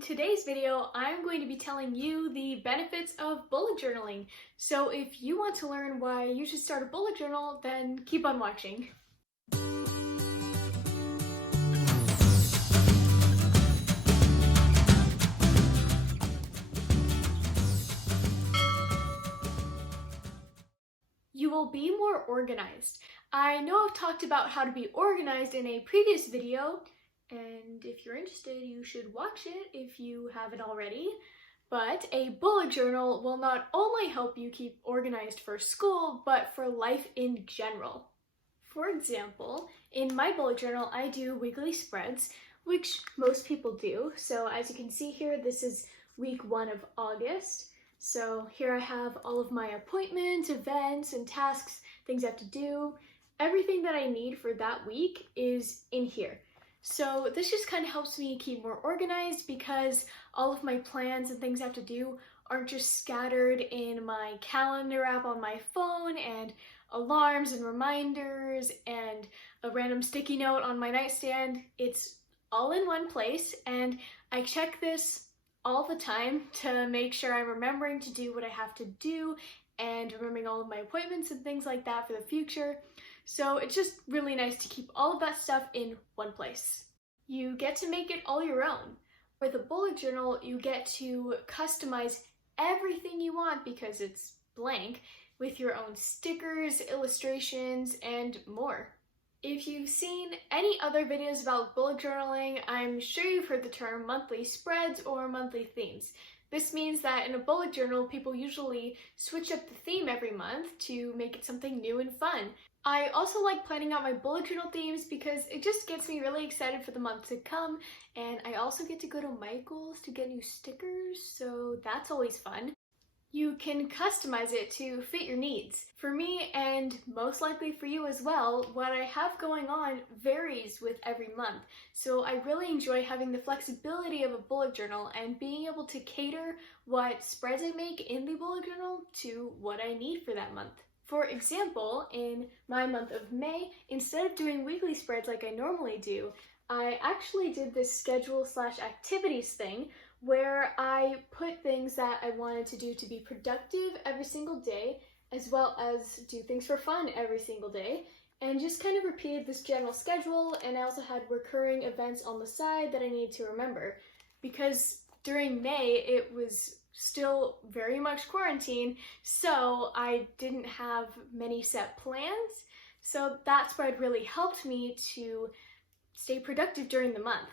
In today's video, I'm going to be telling you the benefits of bullet journaling. So if you want to learn why you should start a bullet journal, then keep on watching. You will be more organized. I know I've talked about how to be organized in a previous video, and if you're interested, you should watch it if you haven't already. But a bullet journal will not only help you keep organized for school, but for life in general. For example, in my bullet journal, I do weekly spreads, which most people do. So as you can see here, this is week 1 of August. So here I have all of my appointments, events, and tasks, things I have to do. Everything that I need for that week is in here. So this just kind of helps me keep more organized because all of my plans and things I have to do aren't just scattered in my calendar app on my phone and alarms and reminders and a random sticky note on my nightstand. It's all in one place, and I check this all the time to make sure I'm remembering to do what I have to do and remembering all of my appointments and things like that for the future. So it's just really nice to keep all of that stuff in one place. You get to make it all your own. With a bullet journal, you get to customize everything you want because it's blank, with your own stickers, illustrations, and more. If you've seen any other videos about bullet journaling, I'm sure you've heard the term monthly spreads or monthly themes. This means that in a bullet journal, people usually switch up the theme every month to make it something new and fun. I also like planning out my bullet journal themes because it just gets me really excited for the month to come, and I also get to go to Michael's to get new stickers, so that's always fun. You can customize it to fit your needs. For me, and most likely for you as well, what I have going on varies with every month. So I really enjoy having the flexibility of a bullet journal and being able to cater what spreads I make in the bullet journal to what I need for that month. For example, in my month of May, instead of doing weekly spreads like I normally do, I actually did this schedule/activities thing where I put things that I wanted to do to be productive every single day, as well as do things for fun every single day, and just kind of repeated this general schedule. And I also had recurring events on the side that I needed to remember, because during May it was still very much quarantine, so I didn't have many set plans. So that spread really helped me to stay productive during the month.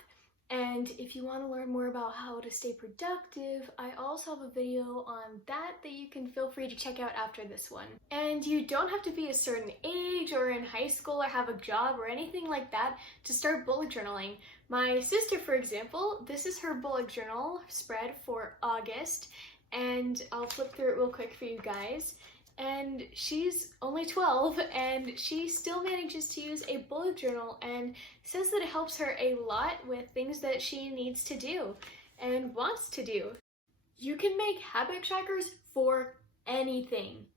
And if you want to learn more about how to stay productive, I also have a video on that you can feel free to check out after this one. And you don't have to be a certain age or in high school or have a job or anything like that to start bullet journaling. My sister, for example, this is her bullet journal spread for August, and I'll flip through it real quick for you guys. And she's only 12, and she still manages to use a bullet journal and says that it helps her a lot with things that she needs to do and wants to do. You can make habit trackers for anything.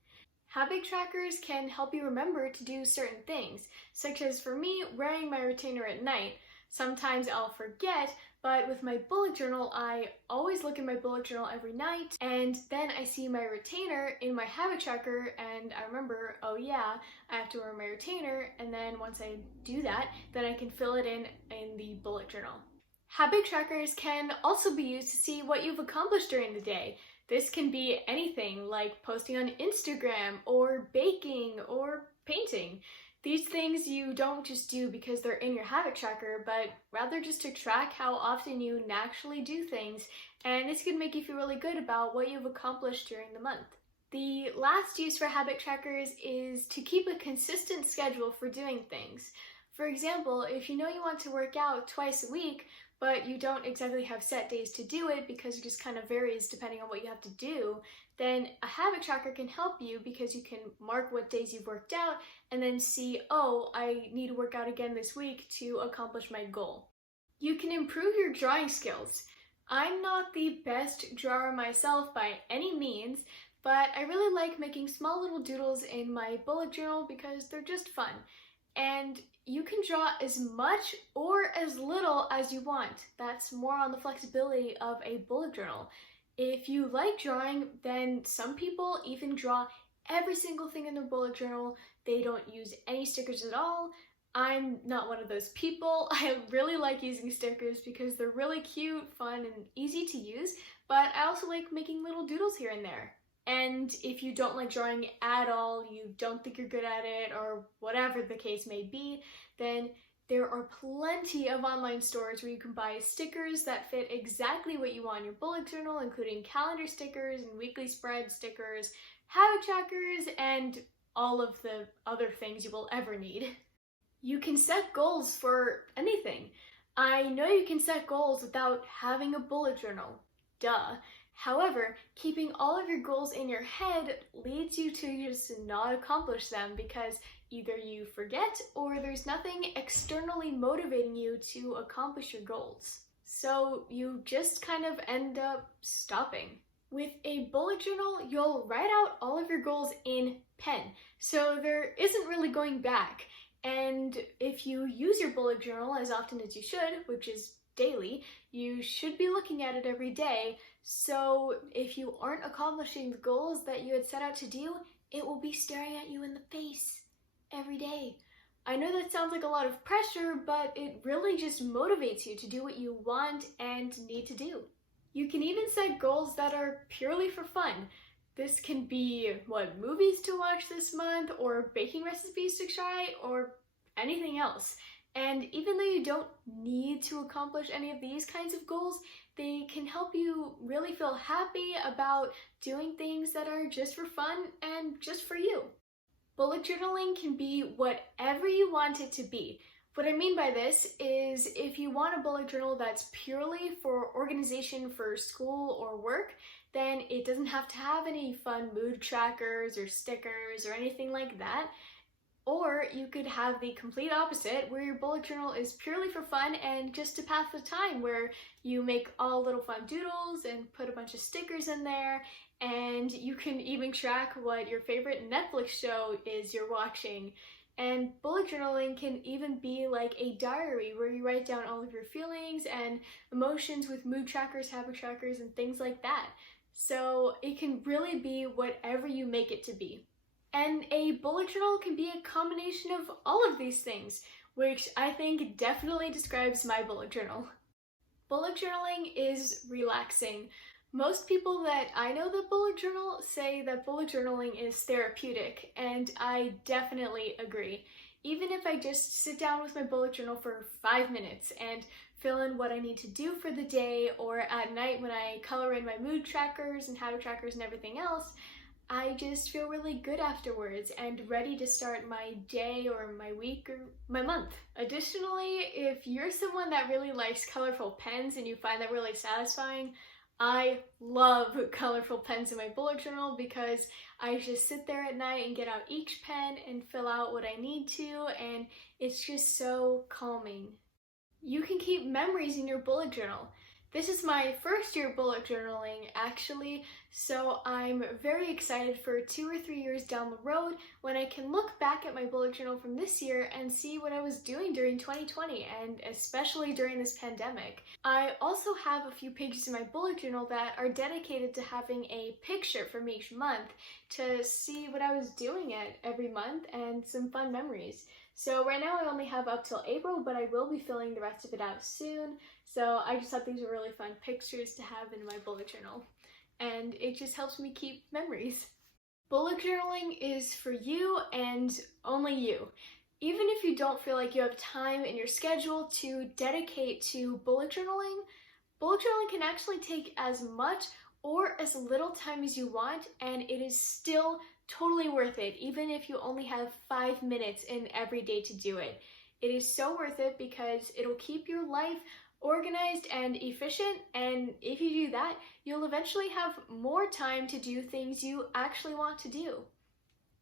Habit trackers can help you remember to do certain things, such as for me, wearing my retainer at night. Sometimes I'll forget, but with my bullet journal, I always look in my bullet journal every night, and then I see my retainer in my habit tracker, and I remember, oh yeah, I have to wear my retainer, and then once I do that, then I can fill it in the bullet journal. Habit trackers can also be used to see what you've accomplished during the day. This can be anything like posting on Instagram, or baking, or painting. These things you don't just do because they're in your habit tracker, but rather just to track how often you naturally do things, and this can make you feel really good about what you've accomplished during the month. The last use for habit trackers is to keep a consistent schedule for doing things. For example, if you know you want to work out twice a week, but you don't exactly have set days to do it because it just kind of varies depending on what you have to do, then a habit tracker can help you because you can mark what days you've worked out and then see, oh, I need to work out again this week to accomplish my goal. You can improve your drawing skills. I'm not the best drawer myself by any means, but I really like making small little doodles in my bullet journal because they're just fun. And you can draw as much or as little as you want. That's more on the flexibility of a bullet journal. If you like drawing, then some people even draw every single thing in their bullet journal. They don't use any stickers at all. I'm not one of those people. I really like using stickers because they're really cute, fun, and easy to use, but I also like making little doodles here and there. And if you don't like drawing at all, you don't think you're good at it, or whatever the case may be, then there are plenty of online stores where you can buy stickers that fit exactly what you want in your bullet journal, including calendar stickers and weekly spread stickers, habit trackers, and all of the other things you will ever need. You can set goals for anything. I know you can set goals without having a bullet journal. Duh. However, keeping all of your goals in your head leads you to just not accomplish them because either you forget or there's nothing externally motivating you to accomplish your goals. So you just kind of end up stopping. With a bullet journal, you'll write out all of your goals in pen, so there isn't really going back. And if you use your bullet journal as often as you should, which is daily, you should be looking at it every day. So if you aren't accomplishing the goals that you had set out to do, it will be staring at you in the face every day. I know that sounds like a lot of pressure, but it really just motivates you to do what you want and need to do. You can even set goals that are purely for fun. This can be what movies to watch this month, or baking recipes to try, or anything else. And even though you don't need to accomplish any of these kinds of goals, they can help you really feel happy about doing things that are just for fun and just for you. Bullet journaling can be whatever you want it to be. What I mean by this is if you want a bullet journal that's purely for organization for school or work, then it doesn't have to have any fun mood trackers or stickers or anything like that. Or you could have the complete opposite, where your bullet journal is purely for fun and just to pass the time, where you make all little fun doodles and put a bunch of stickers in there, and you can even track what your favorite Netflix show is you're watching. And bullet journaling can even be like a diary where you write down all of your feelings and emotions with mood trackers, habit trackers, and things like that. So it can really be whatever you make it to be. And a bullet journal can be a combination of all of these things, which I think definitely describes my bullet journal. Bullet journaling is relaxing. Most people that I know that bullet journal say that bullet journaling is therapeutic, and I definitely agree. Even if I just sit down with my bullet journal for 5 minutes and fill in what I need to do for the day, or at night when I color in my mood trackers and habit trackers and everything else, I just feel really good afterwards and ready to start my day or my week or my month. Additionally, if you're someone that really likes colorful pens and you find that really satisfying, I love colorful pens in my bullet journal because I just sit there at night and get out each pen and fill out what I need to, and it's just so calming. You can keep memories in your bullet journal. This is my first year bullet journaling, actually, so I'm very excited for 2 or 3 years down the road when I can look back at my bullet journal from this year and see what I was doing during 2020, and especially during this pandemic. I also have a few pages in my bullet journal that are dedicated to having a picture from each month to see what I was doing at every month and some fun memories. So right now I only have up till April, but I will be filling the rest of it out soon. So I just thought these were really fun pictures to have in my bullet journal. And it just helps me keep memories. Bullet journaling is for you and only you. Even if you don't feel like you have time in your schedule to dedicate to bullet journaling can actually take as much or as little time as you want, and it is still totally worth it, even if you only have 5 minutes in every day to do it. It is so worth it because it'll keep your life organized and efficient, and if you do that, you'll eventually have more time to do things you actually want to do.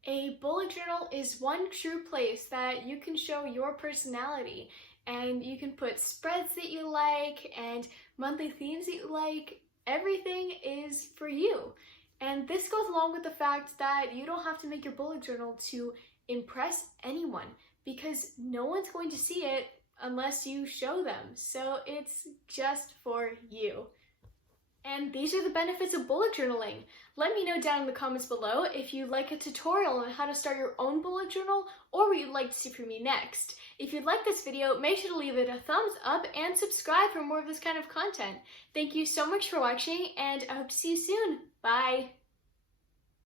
A bullet journal is one true place that you can show your personality, and you can put spreads that you like and monthly themes that you like. Everything is for you. And this goes along with the fact that you don't have to make your bullet journal to impress anyone. because no one's going to see it unless you show them. So it's just for you. And these are the benefits of bullet journaling. Let me know down in the comments below if you'd like a tutorial on how to start your own bullet journal or what you'd like to see from me next. If you'd like this video, make sure to leave it a thumbs up and subscribe for more of this kind of content. Thank you so much for watching, and I hope to see you soon. Bye!